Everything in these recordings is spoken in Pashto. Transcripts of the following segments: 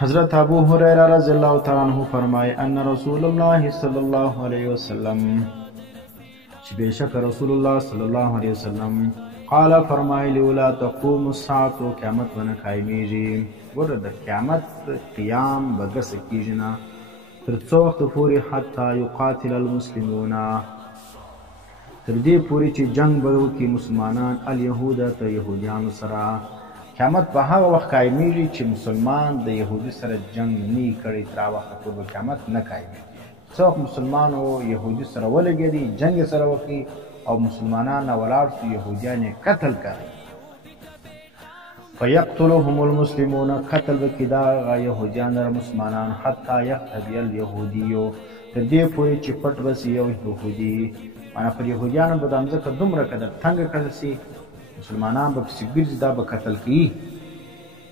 حضرت ابو هریرہ رضی اللہ تعالیٰ عنہ فرمائے ان رسول اللہ صلی اللہ علیہ وسلم بے شک رسول اللہ صلی اللہ علیہ وسلم قال فرمائے لولا تقوم الساعة قیامت ونه قائمیږي ګوره د قیامت قیام به داسې کېږي نه تر څو وخته پورې حتی یقاتل المسلمون تر دې پورې چې جنګ به وکړي مسلمانان الیهود ته یهودیانو سره قیامت په هغه وخت قایمیږي چې مسلمان د یهودي سره جنګ نه کړي تر هغه وخته پورې قیامت نه قایمیږي څوک مسلمان او یهودي سره ولګېدي جنګ سره وکړي او مسلمانان ولاړ شي یهودیان یې قتل کړي فیقتلهم المسلمون قتل وکړي دغه یهودیان سره مسلمانان حتی یقتدي الیهودي تر دې پورې چې پټ بسي یو یهودي معنی پر یهودیانو به د مځکه دومره قدر تنګه کړل سي مسلمانان به پسې ګرځي دا به قتل کوي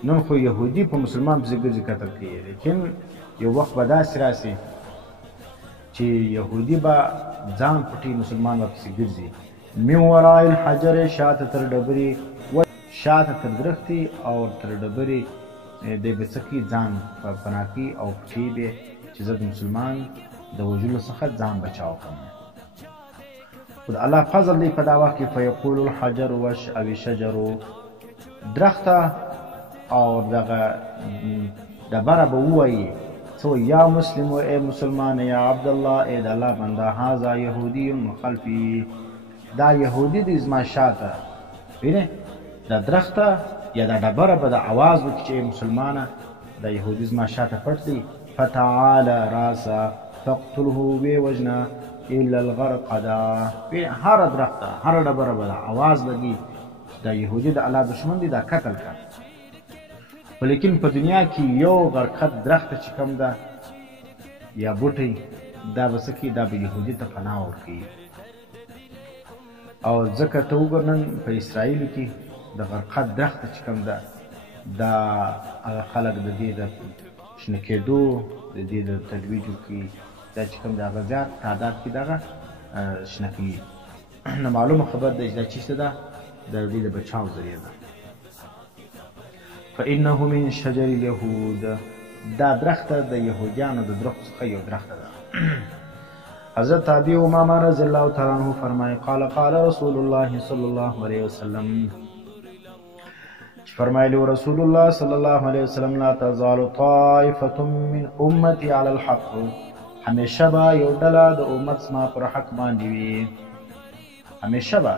نن خو یهودي په مسلمان پسې ګرځي قتل کوي لیکن یو وخت به داسې راسي چې یهودي به ځان پټي مسلمان به پسې ګرځي من وراء الحجر شاته تر ډبرې شاته تر درختي او تر ډبرې دی به څه کوي ځان پناه کوي او پټي به چې زه د مسلمان د وژلو څخه ځان بچاو کړم خو د الله فضل دی په دا وخت کې فیقول الحجر او الشجر درخته او دغه ډبره به ووایي څه یا مسلم ای مسلمان یا عبدالله ای د الله بنده هذا یهودي من خلفي دا یهودي دی زما شاته وینې دا درخته یا دا ډبره به د اواز وکړي چې مسلمانه دا یهودي زما شاته پټ دی فتعاله راسه فاقتله ویې وژنه الا الغرقدا هر درخته هر ډبره به اواز لګي دا یهودي د الله دشمن دی دا قتل کړه ولیکن په دنیا کې یو غرقد درخته چې کوم ده یا بوټی دا به څه کوي دا به یهودي ته پناه ورکوي او ځکه ته وګوره نن په اسرائیلو کې د غرقد درخته چې کوم ده دا هغه خلک د دې د شنه کېدو د دې د ترویجو کې دا چې کوم د هغه زیات تعداد کې دغه شنه کوي نو معلومه خبر ده چې دا چیشته ده د دې د بچاو ذریعه ده فإنه من شجر اليهود دا درخته د یهودیانو د درخت څخه یو درخته ده حضرت ابي امامه رضی الله تعالی عنہ فرمایي قال رسول الله صلی الله علیه وسلم فرمایلی رسول الله صلی الله علیه وسلم لا تزال طائفه من امتي على الحق همیشه به یو ډله د امت زما پر حق باندې وي همیشه به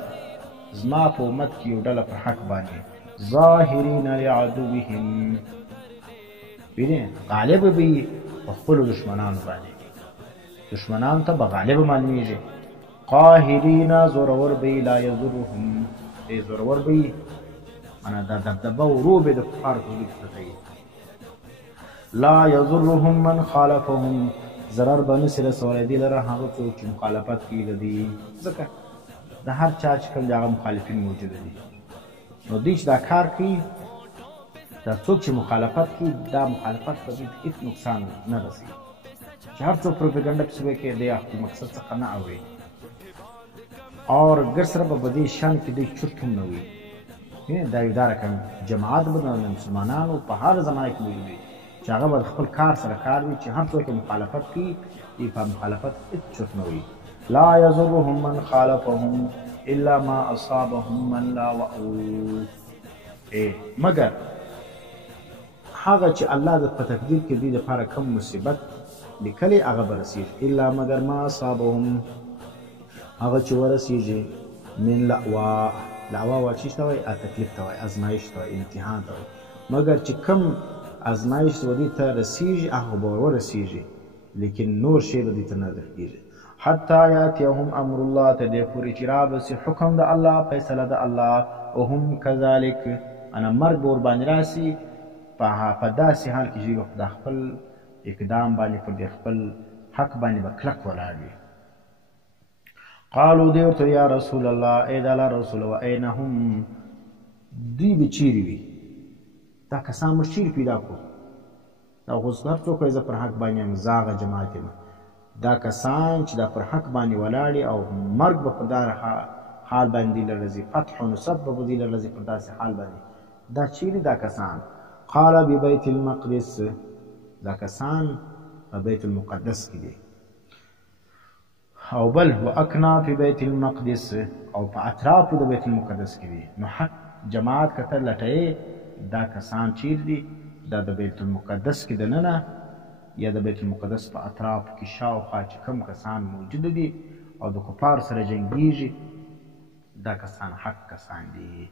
زما په امت کې یو ډله پر حق باندې ظاهرین لعدوهم وینې غالب به وي په خپلو دشمنانو باندې دشمنانو ته به غالب معلومیږي قاهرین زورور به لا یضرهم زورور به معنی دا دبدبه ورو به د کفارو په وجود کې کوي لا یضرهم من خالفهم ضرر به نسي رسولی دې لره هغه څوک چې مخالفت کوي د دې ځکه د هر چا چې کوم د هغه مخالفین موجوده دي نو دوی چې دا کار کوي دا څوک چې مخالفت کوي دا مخالفت به دوی ته هېڅ نقصان نه رسوي چې هر څوک پروپیګنډه پسې وکړي دی خپل مقصد څخه نه اوري اور ګر سره به په دې شان کې دوی چرت هم نه وي دا یو دا رقم جماعت به د مسلمانانو په هر زمانه کې موجود وي چې هغه به خپل کار سره کار وي چې هر څوک مخالفت کوي دوی په مخالفت هېڅ چرت نه وي لا یضرهم من خالفهم الا ما اصابهم من لا وعو مگر هغه چې الله د په تقدیر کې دوی دپاره کم مصیبت لیکلی هغه به رسېږي الا مگر ما اصابهم هغه چې ورسېږي من لعوا لعوا واچیش ته وایي تکلیف ته وایي ازمایش ته وایي امتحان ته وایي مگر چې کم ازمایش به دوی ته رسېږي هغه به ورسېږي لیکن نور شی به دوی ته نه درکېږي حتی یاتیهم امر الله ته دې پورې چې رابسي حکم د الله فیصله د الله وهم کذلک انا مرګ به ورباندې راسي په داسې حال کې چې د خپل اقدام باندې پر دې خپل حق باندې به کلک ولاړ وي قالو دې ورته یا رسول الله ای د الله رسول و این هم دوی به چیرې وي دا کسان موږ چیرې پیدا کړو دا خو هر څوک وایي زه پر حق باندې یم زه هغه جماعت یم دا کسان چې دا پر حق باندې ولاړي او مرګ به په دا حال باندې لرځي فتح و نصرت به په دې لرځي په داسې حال باندې دا چیرې دا کسان قال ببیت المقدس دا کسان په بیت المقدس کې دي. او بل واکناف بیت المقدس او په اطرافو د بیت المقدس کې دي. نو حق جماعت کته لټوي دا کسان چیر دي؟ دا د بیت المقدس کې دننه یا د بیت المقدس په اطراف کې شاوخوا چې کوم کسان موجود دي او د کفار سره جنګیږي، دا کسان حق کسان دي.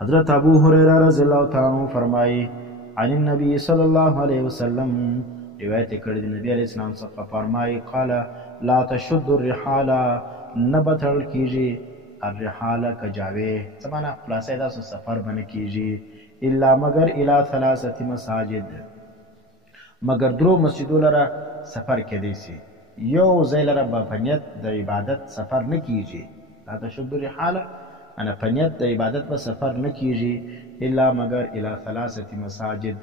حضرت ابو هريره رضی الله تعالی عنہ فرمایي عن النبي صلی الله علیه وسلم، روایت کړی د نبی علیه السلام څخه فرمایي قال لا تشد الرحال، نه به تړل کیږي الرحال کجاوې، څه معنا خلاصه داسې سفر به نه کیږي الا مگر الى 3 مساجد، مگر درو مسجدو لره سفر کېدی سي. یو ځای لره به په نیت د عبادت سفر نه کیږي. لا تشد الرحال انا په نیت د عبادت به سفر نه کیږي الا مگر الى 3 مساجد.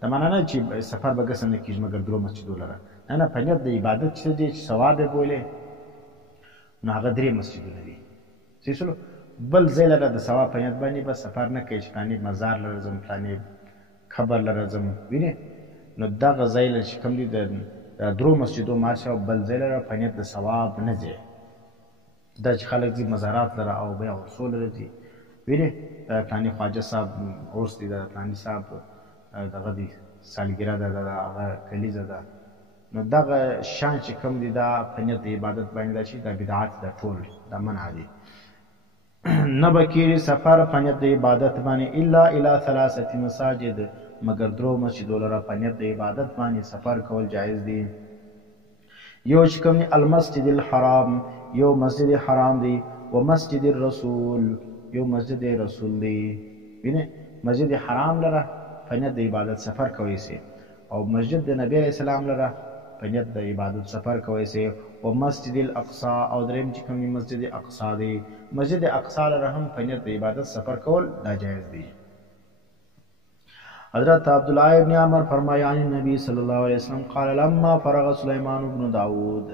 دا معنا نه چې سفر به ګسه نه کیږي مگر درو مسجدو لره، نه په نیت د عبادت چې دی چې ثواب یې بولې نو هغه 3 مسجدونه دي. سیسلو بل ځای لره د ثواب په نیت باندې به سفر نه کوي چې فلاني مزار لره ځم، فلاني قبر لره ځم، وینې. نو دغه ځای لره چې کوم دي د درو مسجدو مارشه او بل ځای لره په نیت د ثواب نه ځي. دا چې خلک ځي مزارات لره او بیا ورسو لره ځي، وینې د فلاني خواجه صاحب عرس دی، د فلاني صاحب دغه دی سالګره ده، د هغه کلیزه ده. نو دغه شان چې کوم دي دا په نیت د عبادت باندې دا چې دا بدعات ده، ټول دا منع دي. نه به کېږي سفر په نیت د عبادت باندې الا الى 3 مساجد، مگر درو مسجدو لره په نیت د عبادت باندې سفر کول جایز دي. یو چې کوم المسجد الحرام، یو مسجد حرام دی، و مسجد الرسول، یو مسجد رسول دی. وینې مسجد حرام لره په نیت د عبادت سفر کوي سي، او مسجد د نبی علیه السلام لره په نیت د عبادت سفر کوي سي. و مسجد الاقصی، او دریم چې کوم مسجد اقصی دی، مسجد اقصی لره هم په نیت د عبادت سفر کول دا جایز دی. حضرت عبدالله ابن عمر فرمایا عن النبي صلی الله علیه وسلم قال لما فرغ سلیمان ابن داود،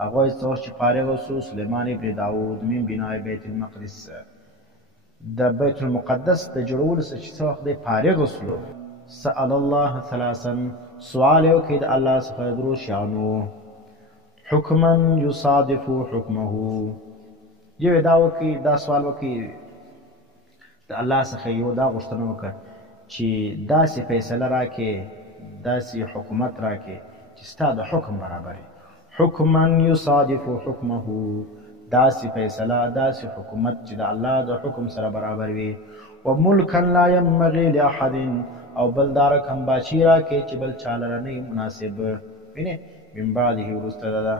هغه څوک چې فارغ شو سلیمان ابن داود من بناء بیت المقدس، د بیت المقدس د جوړولو څخه چې څه وخت دی فارغ شو، سأل الله 3 سوال یې وکړ د الله څخه درو شیانو، حکما یصادف حکمه، یو دا وکړي دا سوال وکړي د الله څخه یو دا غوښتنه وکړه چې داسې فیصله راکړي، داسې حکومت راکړي چې ستا د حکم برابر وي. حکما یصادف حکمه، داسې فیصله داسې حکومت چې د الله د حکم سره برابر وي. و ملکا لا ینبغي لاحد، او بل دا رقم بادشي راکړي چې بل چا لره نه مناسب، وینې من بعده وروسته ده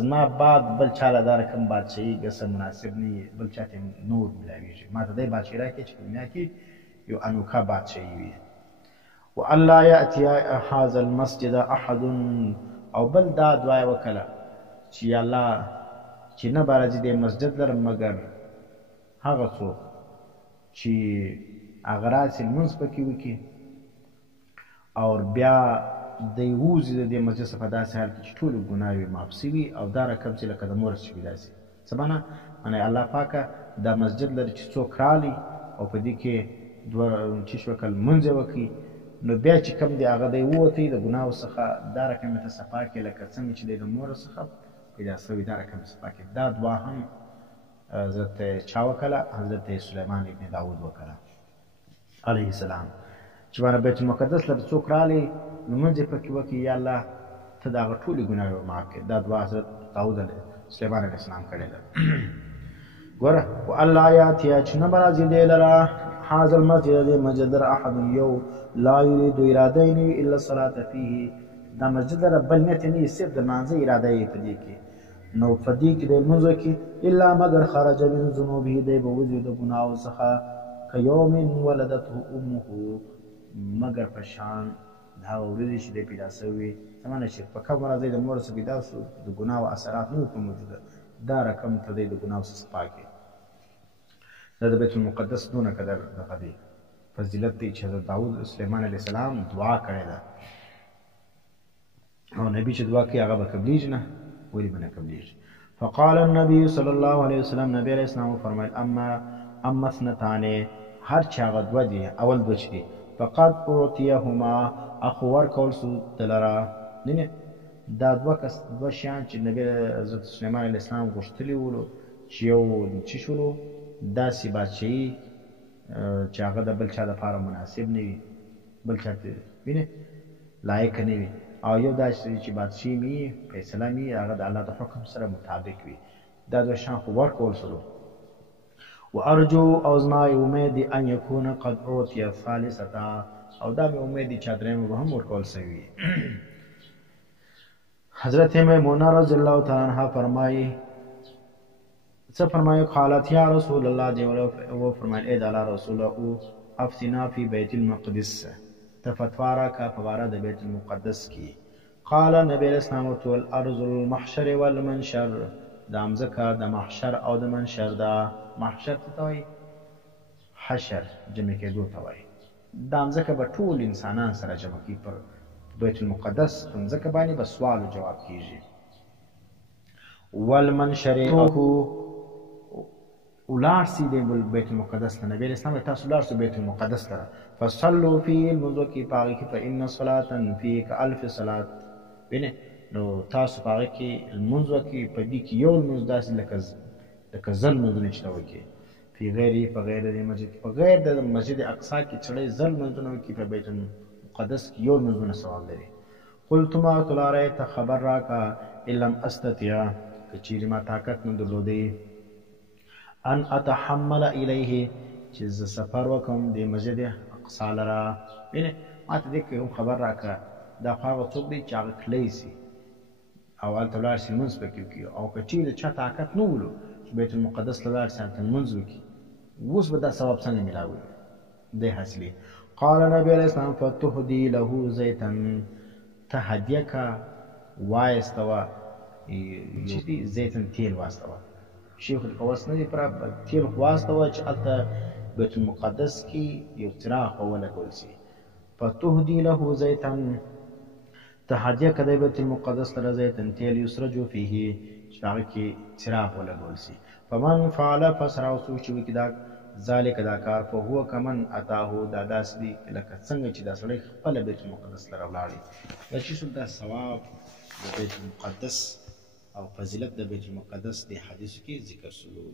زما بعد بل چا له دا رقم بادشاهي ګسه مناسب نه وي، بل چا ته نور میلاویږي، ما ته دی بادشاهي راکړي چې په دنیا کې یو انوکه بادشاهي وي. و الله یأتي هذا المسجد احد، او بل دا دعا وکړه چې یا الله چې نه به راځي دې مسجد لره مګر هغه څوک چې هغه راسي لمونځ پکې وکړي او بیا دی ووځي د دې مسجد څخه په داسې حال کې چې ټولې ګناوې معاف سوي، او دا رقم چې لکه د مور چې وي داسې څه معنا معنی الله پاکه دا مسجد لري چې څوک راغلی او په دې کې دوه چې شوکل لمونځ یې وکړي، نو بیا چې کوم دی هغه دی ووتی د ګناو څخه، دا رقم یې ته صفا کړي لکه څنګه چې دی د مور څخه پیدا سوي، دا رقم صفا کړي. دا دعا هم حضرت چا وکړه؟ حضرت سلیمان ابن داود وکړه علیه السلام، چې باندې بیت المقدس لره څوک راغلی لمونځ یې پکې وکړي، یا الله ته د هغه ټولې ګناوې معاف کړي. دا دعا حضرت سلیمان علیه السلام کړې ده. ګوره و الله یاتیا چې نه به راځي دی لره هذا المسجد دې مسجد لره احد یو لا یرید اراده یې نه وي الا الصلاة فیه، دا مسجد لره بل نیت یې نه وي صرف د لمانځه اراده یې په دې کې، نو په دې کې دی لمونځ وکړي الا مگر خرج من ذنوبه، دی به وځي د ګناو څخه کیوم ولدته امه، مگر په شان د هغه ورځې چې دی پیدا سوی، څه معنی چې په کوم ورځ دی د مور څخه پیدا سو د ګناو اثرات نه وو په موجوده، دا رقم ته دی د ګناو څخه صفا کړي. دا د بیت المقدس دونه قدر دغه دی فضیلت دی چې حضرت داود سلیمان علیه السلام دعا کړې ده، او نبی چې دعا کوي هغه به قبلیږي نه، ولې به نه قبلیږي. فقال النبي صلی الله علیه وسلم، نبی علیه السلام وفرمایل اما اثنتان، هر چې هغه دوه دي اول دوه چې دي فقد اعطيهما اخو ورکول سو دلرا. نه دا دوه شیان چې نبی حضرت سلیمان علیه السلام غوښتلي ولو چې یو چې شولو داسې بادشاهي چې هغه د بل چا دپاره مناسب نه وي، بل چا ته وینې لایق نه وي، او یو داسې چې بادشاهي مي فیصله مي هغه د الله د حکم سره مطابق وي. دا دوه شیان خو ورکول سلو. وارجو او زما امید دی ان یکون قد اعطي الثالثه، او دا مې امید دی چې درېیمه به هم ورکول سوي. حضرت میمونہ رضی اللہ تعالی عنہ فرمائی قالت یا رسول اللہ دی وہ فرمائے اے اللہ رسول افتنا فی بیت المقدس، تفتوارا کا فوارا د بیت المقدس کی. قال نبی علیہ السلام الارض المحشر والمنشر، دا مزکا د محشر او د منشر. دا محشر ته وایي حشر جمع کېدو ته وایي. دا مزکه به ټول انسانان سره جمع کړي پر بیت المقدس په مځکه باندې به سوال و جواب کېږي. والمنشر ولاړ سي د بیت المقدس ته. نبي اسلام تاسو لاړ سئ بیت المقدس ته، فصلوا فيه لمونځ وکړئ په هغې کې، فإن صلاة فيه كألف صلاة. وینې نو تاسو په هغې کې لمونځ وکړئ، په دې کې یو لمونځ داسې لکه زر لمونځونه چې ته وکړې. فی غیرې په غیر د مسجد، په غیر د مسجد اقصا کې سړی زر لمونځونه وکړي، په بیت المقدس کې یو لمونځونه ثواب لري. قلت ما ورته ولاړی ته خبر راکړه ان لم استطیع، که چیرې ما طاقت نه درلودی، ان اتحمل الیه، چې زه سفر وکړم د مسجد اقصا لره. وینې ما ته دې که خبر راکړه دا خو هغه څوک دی چې هغه تللی سي او هلته ولاړ سي لمونځ پکې وکړي، او که چیرې چا طاقت نه ولو چې بیت المقدس ته ولاړ سي هلته لمونځ وکړي، اوس به دا ثواب څنګه میلاوي دی حاصلې. قال نبی علیه السلام فتهدي له زیتا، ته هدیه که وایستوه چې دي زیتن تیل واستوه. شیخ القوس نه دی پره تیل خو واستوه چې هلته بیت المقدس کې یو څراغ به ولګول سي. فتهدي له زیتا، ته هدیه که دی بیت المقدس ته زیتن تیل یسرجو فیه، چې هغه کې څراغ ولګول سي. فمن فعل فسرا، څوک چې وکړي دا ذالک دا کار، فهو کمن اتاه، دا داسې دی لکه څنګه چې دا سړی خپله بیت المقدس لره ولاړي. دا چې شو دا ثواب د بیت المقدس او فضیلت د بیت المقدس د حدیثو کې ذکر شوی.